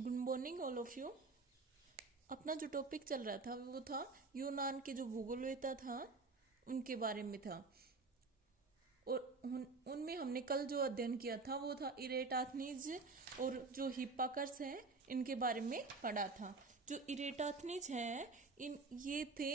Good morning all of you. अपना जो topic चल रहा था वो था यूनान के जो भूगोलवेत्ता था उनके बारे में था। और उनमें हमने कल जो अध्ययन किया था वो था इरेटाथनीज और जो हिप्पाकर्स है इनके बारे में पढ़ा था। जो इरेटाथनीज है इन ये थे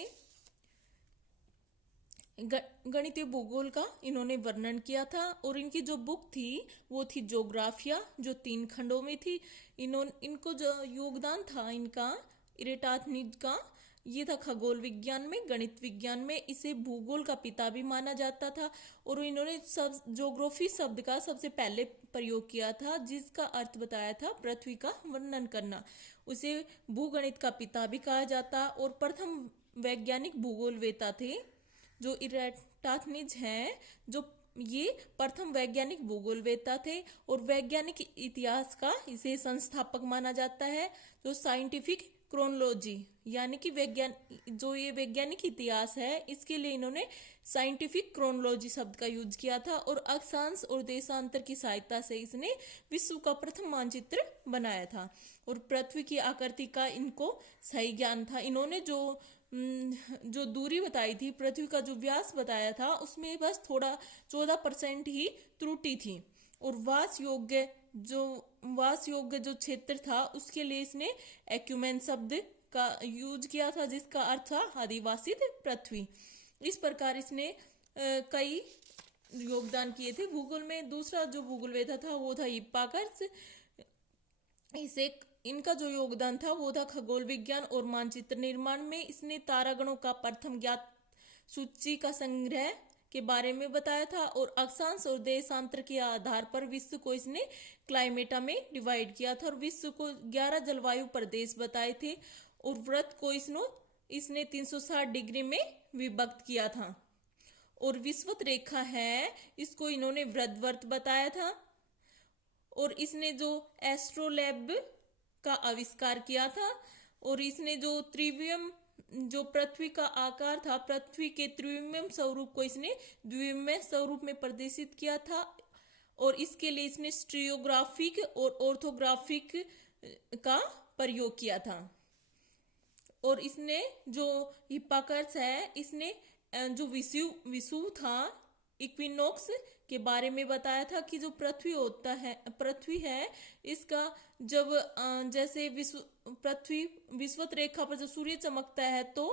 गणितीय भूगोल का इन्होंने वर्णन किया था। और इनकी जो बुक थी वो थी ज्योग्राफिया, जो 3 खंडों में थी। इनको जो योगदान था इनका इरेटाथनीज का ये था खगोल विज्ञान में, गणित विज्ञान में। इसे भूगोल का पिता भी माना जाता था। और इन्होंने सब ज्योग्राफी शब्द का सबसे पहले प्रयोग किया था, जिसका अर्थ बताया था पृथ्वी का वर्णन करना। उसे भूगणित का पिता भी कहा जाता। और प्रथम वैज्ञानिक भूगोलवेत्ता थे जो इरेटाथनीज हैं, जो ये प्रथम वैज्ञानिक भूगोलवेत्ता थे। और वैज्ञानिक इतिहास का इसे संस्थापक माना जाता है। जो साइंटिफिक क्रोनोलॉजी यानी कि ये वैज्ञानिक इतिहास है, इसके लिए इन्होंने साइंटिफिक क्रोनोलॉजी शब्द का यूज किया था। और अक्षांश और देशांतर की सहायता से इसने विश्व का प्रथम मानचित्र बनाया था। और पृथ्वी की आकृति का इनको सही ज्ञान था। इन्होंने जो दूरी बताई थी, पृथ्वी का जो व्यास बताया था, उसमें बस थोड़ा 14% ही त्रुटि थी। और वास योग्य जो क्षेत्र था उसके लिए इसने एक्यूमेन शब्द का यूज किया था, जिसका अर्थ था आदिवासित पृथ्वी। इस प्रकार इसने कई योगदान किए थे भूगोल में। दूसरा जो भूगोलवेत्ता था वो था हिप्पाकर्स। इसे इनका जो योगदान था वो था खगोल विज्ञान और मानचित्र निर्माण में। इसने तारागणों का प्रथम ज्ञात सूची का संग्रह के बारे में बताया था। और अक्षांश और देशांतर के आधार पर विश्व को इसने क्लाइमेटा में डिवाइड किया था। और विश्व को 11 जलवायु प्रदेश बताए थे। और व्रत को इसने 360 डिग्री में विभक्त किया था। और विषुवत रेखा है, इसको इन्होंने वृद्धवर्त बताया था। और इसने जो एस्ट्रोलैब का आविष्कार किया था। और इसने जो त्रिविम जो पृथ्वी का आकार था, पृथ्वी के त्रिविम स्वरूप को इसने द्विविम स्वरूप में प्रदर्शित किया था। और इसके लिए इसने स्टीरियोग्राफिक और ऑर्थोग्राफिक का प्रयोग किया था। और इसने जो हिप्पाकर्स है, इसने जो विषुव था इक्विनोक्स के बारे में बताया था कि जो पृथ्वी है इसका जब जैसे पृथ्वी विषुवत रेखा पर जब सूर्य चमकता है तो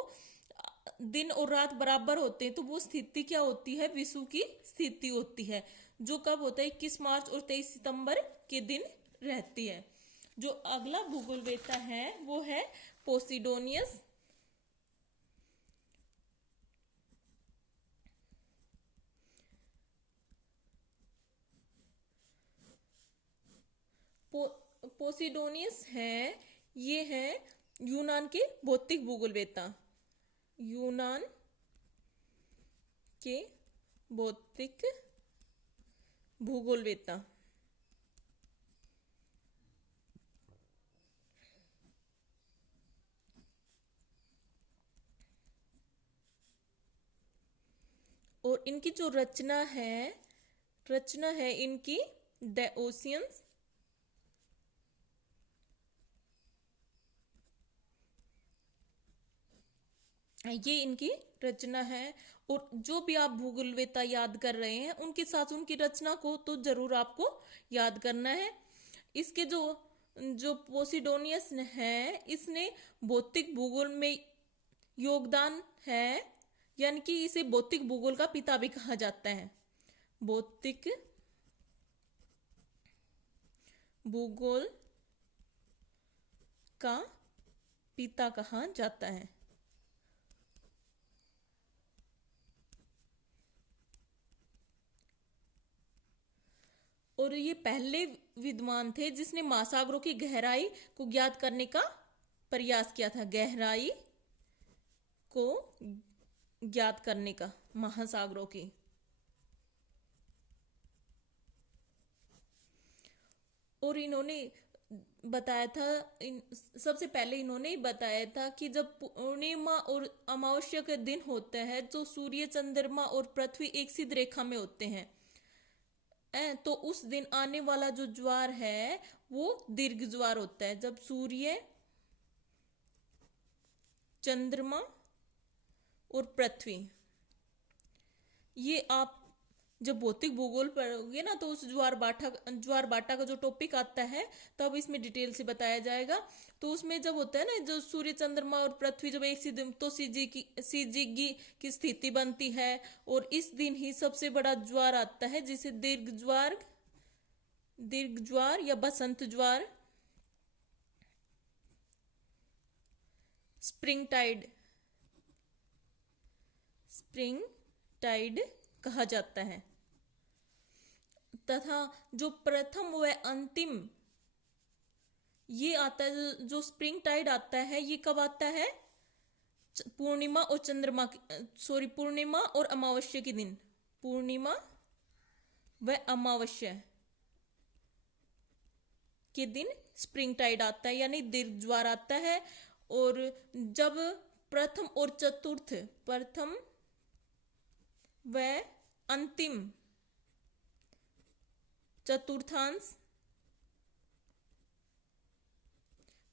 दिन और रात बराबर होते हैं, तो वो स्थिति क्या होती है, विषुव की स्थिति होती है, जो कब होता है 21 मार्च और 23 सितंबर के दिन रहती है। जो अगला भूगोलवेत्ता है वो है पोसिडोनियस। पोसिडोनियस है, ये है यूनान के भौतिक भूगोलवेत्ता। यूनान के भौतिक भूगोलवेत्ता। और इनकी जो रचना है इनकी द ओशियंस। ये इनकी रचना है। और जो भी आप भूगोलवेत्ता याद कर रहे हैं उनके साथ उनकी रचना को तो जरूर आपको याद करना है। इसके जो पोसिडोनियस है, इसने भौतिक भूगोल में योगदान है, यानी कि इसे भौतिक भूगोल का पिता भी कहा जाता है। भौतिक भूगोल का पिता कहा जाता है। और ये पहले विद्वान थे जिसने महासागरों की गहराई को ज्ञात करने का प्रयास किया था। गहराई को ज्ञात करने का महासागरों की। और इन्होंने बताया था सबसे पहले इन्होंने बताया था कि जब पूर्णिमा और अमावस्या के दिन होता है तो सूर्य, चंद्रमा और पृथ्वी एक सीधी रेखा में होते हैं, तो उस दिन आने वाला जो ज्वार है वो दीर्घ ज्वार होता है। जब सूर्य, चंद्रमा और पृथ्वी, ये आप जब भौतिक भूगोल पढ़ोगे ना तो उस ज्वार बाटा का जो टॉपिक आता है तब इसमें डिटेल से बताया जाएगा। तो उसमें जब होता है ना, जो सूर्य, चंद्रमा और पृथ्वी जब एक सी तो सीजीगी की स्थिति बनती है, और इस दिन ही सबसे बड़ा ज्वार आता है जिसे दीर्घ ज्वार या बसंत ज्वार, स्प्रिंग टाइड कहा जाता है। तथा जो प्रथम व अंतिम ये आता है, जो स्प्रिंग टाइड आता है, ये कब आता है? पूर्णिमा और अमावस्या के दिन। पूर्णिमा व अमावस्या के दिन स्प्रिंग टाइड आता है, यानी दीर्घ ज्वार आता है। और जब प्रथम व अंतिम चतुर्थांश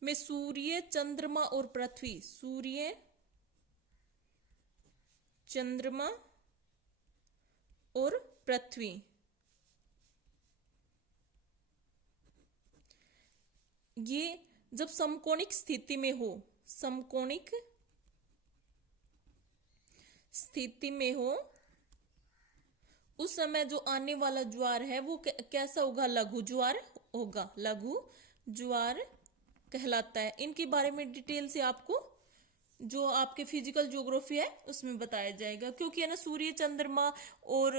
में सूर्य, चंद्रमा और पृथ्वी ये जब समकोणिक स्थिति में हो उस समय जो आने वाला ज्वार है वो कैसा होगा? लघु ज्वार होगा। लघु ज्वार कहलाता है। इनके बारे में डिटेल से आपको जो आपके फिजिकल ज्योग्राफी है उसमें बताया जाएगा, क्योंकि है ना सूर्य, चंद्रमा और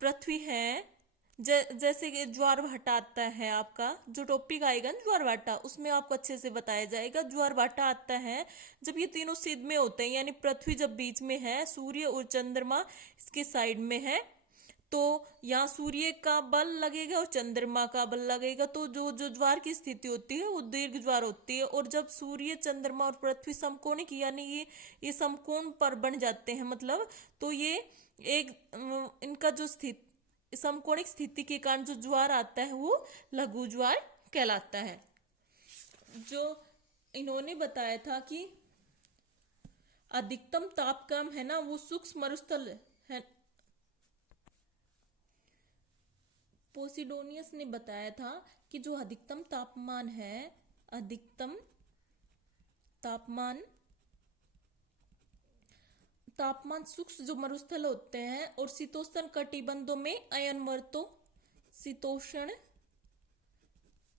पृथ्वी है। जैसे कि ज्वार भाटा आता है, आपका जो टॉपिक आएगा ना ज्वार भाटा, उसमें आपको अच्छे से बताया जाएगा। ज्वार भाटा आता है जब ये तीनों सिद्ध में होते हैं, यानी पृथ्वी जब बीच में है, सूर्य और चंद्रमा इसके साइड में है, तो यहाँ सूर्य का बल लगेगा और चंद्रमा का बल लगेगा, तो जो ज्वार की स्थिति होती है वो दीर्घ ज्वार होती है। और जब सूर्य, चंद्रमा और पृथ्वी समकोणिक यानी ये समकोण पर बन जाते हैं, मतलब तो ये एक इनका जो समकोणिक स्थिति के कारण जो ज्वार आता है वो लघु ज्वार कहलाता है। जो इन्होंने बताया था कि अधिकतम तापक्रम है ना वो सूक्ष्म मरुस्थल है। पोसिडोनियस ने बताया था कि जो अधिकतम तापमान सूक्ष्म जो मरुस्थल होते हैं और शीतोष्ण कटिबंधों में शीतोष्ण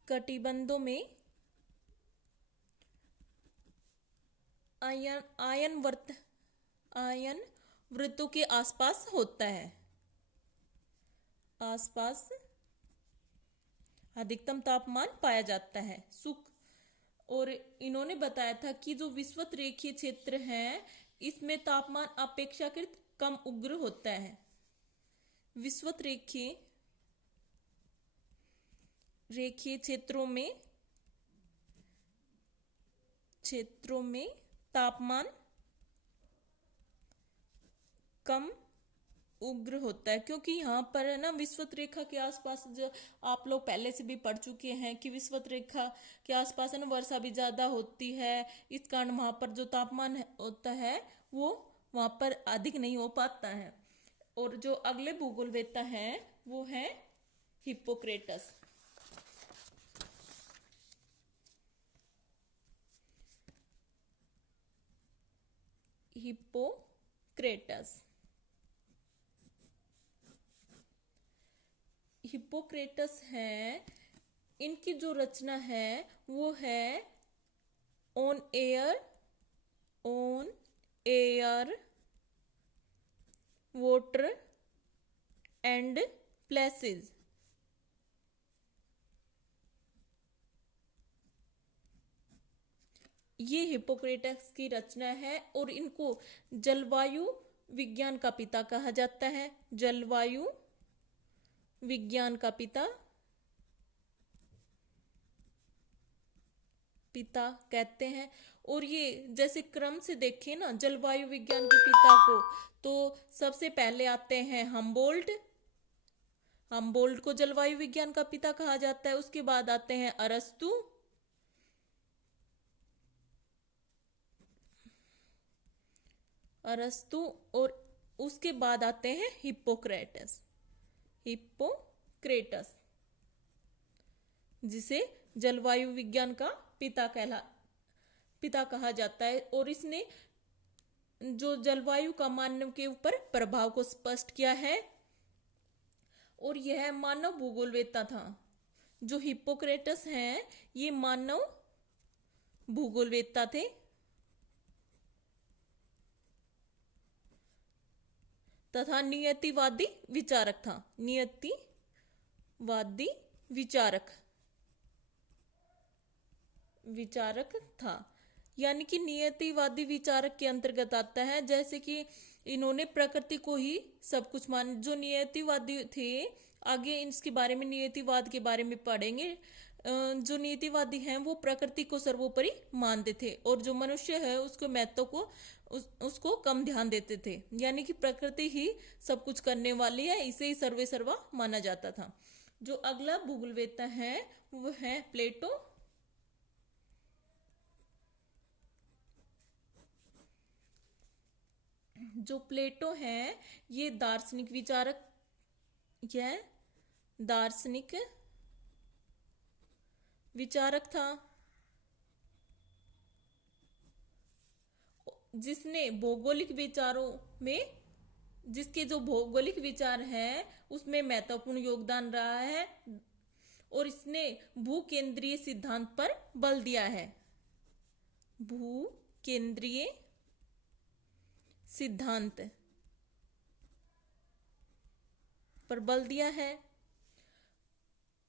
कटिबंधों में आयन वृत्तों के आसपास होता है। आसपास अधिकतम तापमान पाया जाता है। और इन्होंने बताया था कि जो विषुवत रेखीय क्षेत्र है इसमें तापमान अपेक्षाकृत कम उग्र होता है। विषुवत रेखीय क्षेत्रों में तापमान कम उग्र होता है, क्योंकि यहाँ पर है ना विषुवत रेखा के आसपास, जो आप लोग पहले से भी पढ़ चुके हैं कि विषुवत रेखा के आसपास है ना वर्षा भी ज्यादा होती है, इस कारण वहां पर जो तापमान होता है वो वहां पर अधिक नहीं हो पाता है। और जो अगले भूगोलवेत्ता हैं वो है हिप्पोक्रेटस। हिप्पोक्रेटस है, इनकी जो रचना है वो है on air water and places. ये हिप्पोक्रेटस की रचना है और इनको जलवायु विज्ञान का पिता कहा जाता है। जलवायु विज्ञान का पिता कहते हैं। और ये जैसे क्रम से देखें ना जलवायु विज्ञान के पिता को, तो सबसे पहले आते हैं हम्बोल्ट, हम्बोल्ट को जलवायु विज्ञान का पिता कहा जाता है। उसके बाद आते हैं अरस्तु, और उसके बाद आते हैं हिप्पोक्रेटस, जिसे जलवायु विज्ञान का पिता कहा जाता है। और इसने जो जलवायु का मानव के ऊपर प्रभाव को स्पष्ट किया है, और यह मानव भूगोलवेत्ता था। जो हिप्पोक्रेटस हैं ये मानव भूगोलवेत्ता थे तथा नियतिवादी विचारक था। नियतिवादी विचारक था, यानी कि नियतिवादी विचारक के अंतर्गत आता है। जैसे कि इन्होंने प्रकृति को ही सब कुछ मान, जो नियतिवादी थे, आगे इसके बारे में नियतिवाद के बारे में पढ़ेंगे। जो नियतिवादी हैं वो प्रकृति को सर्वोपरि मानते थे, और जो मनुष्य है उसको महत्व को उसको कम ध्यान देते थे, यानी कि प्रकृति ही सब कुछ करने वाली है, इसे ही सर्वे सर्वा माना जाता था। जो अगला भूगोलवेत्ता है वो है प्लेटो। जो प्लेटो है ये दार्शनिक विचारक था, जिसके जो भौगोलिक विचार हैं उसमें महत्वपूर्ण योगदान रहा है, और इसने भूकेंद्रीय सिद्धांत पर बल दिया है। भूकेंद्रीय सिद्धांत पर बल दिया है।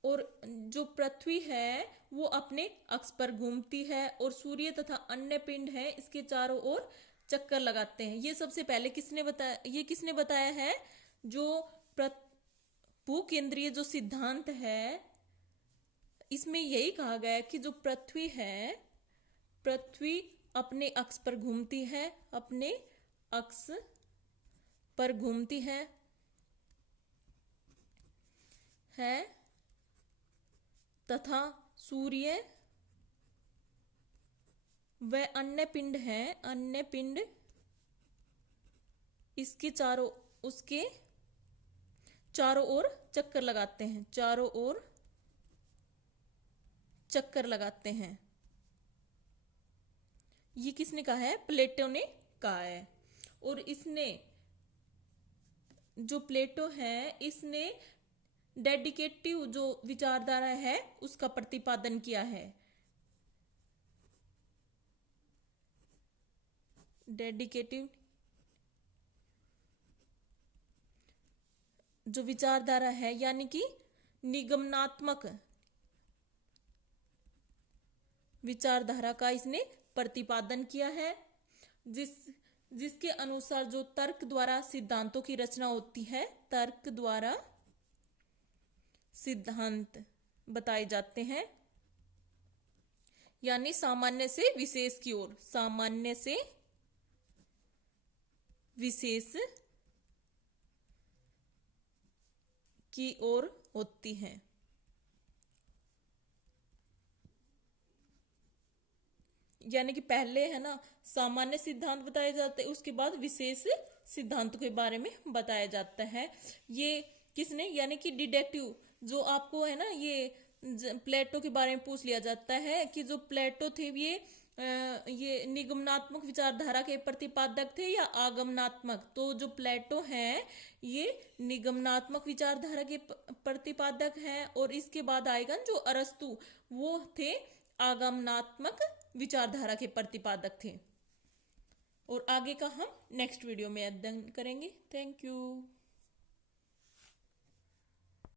और जो पृथ्वी है वो अपने अक्ष पर घूमती है, और सूर्य तथा अन्य पिंड है इसके चारों ओर चक्कर लगाते हैं। ये सबसे पहले किसने बताया है? जो भूकेंद्रीय जो सिद्धांत है इसमें यही कहा गया है कि जो पृथ्वी है, पृथ्वी अपने अक्ष पर घूमती है तथा सूर्य व अन्य पिंड इसके उसके चारों ओर चक्कर लगाते हैं। ये किसने कहा है? प्लेटो ने कहा है। और जो प्लेटो है इसने डेडिकेटिव जो विचारधारा है उसका प्रतिपादन किया है। डेडिकेटिव जो विचारधारा है यानी कि निगमनात्मक विचारधारा का इसने प्रतिपादन किया है, जिसके अनुसार जो तर्क द्वारा सिद्धांतों की रचना होती है, तर्क द्वारा सिद्धांत बताए जाते हैं, यानी सामान्य से विशेष की ओर, सामान्य से विशेष की ओर होती है। यानी कि पहले है ना सामान्य सिद्धांत बताए जाते हैं, उसके बाद विशेष सिद्धांत के बारे में बताया जाता है। ये किसने? यानी कि डिडक्टिव जो आपको है ना ये प्लेटो के बारे में पूछ लिया जाता है कि जो प्लेटो थे ये निगमनात्मक विचारधारा के प्रतिपादक थे या आगमनात्मक। तो जो प्लेटो हैं ये निगमनात्मक विचारधारा के प्रतिपादक हैं, और इसके बाद आएगा जो अरस्तु, वो थे आगमनात्मक विचारधारा के प्रतिपादक थे। और आगे का हम नेक्स्ट वीडियो में अध्ययन करेंगे। Thank you.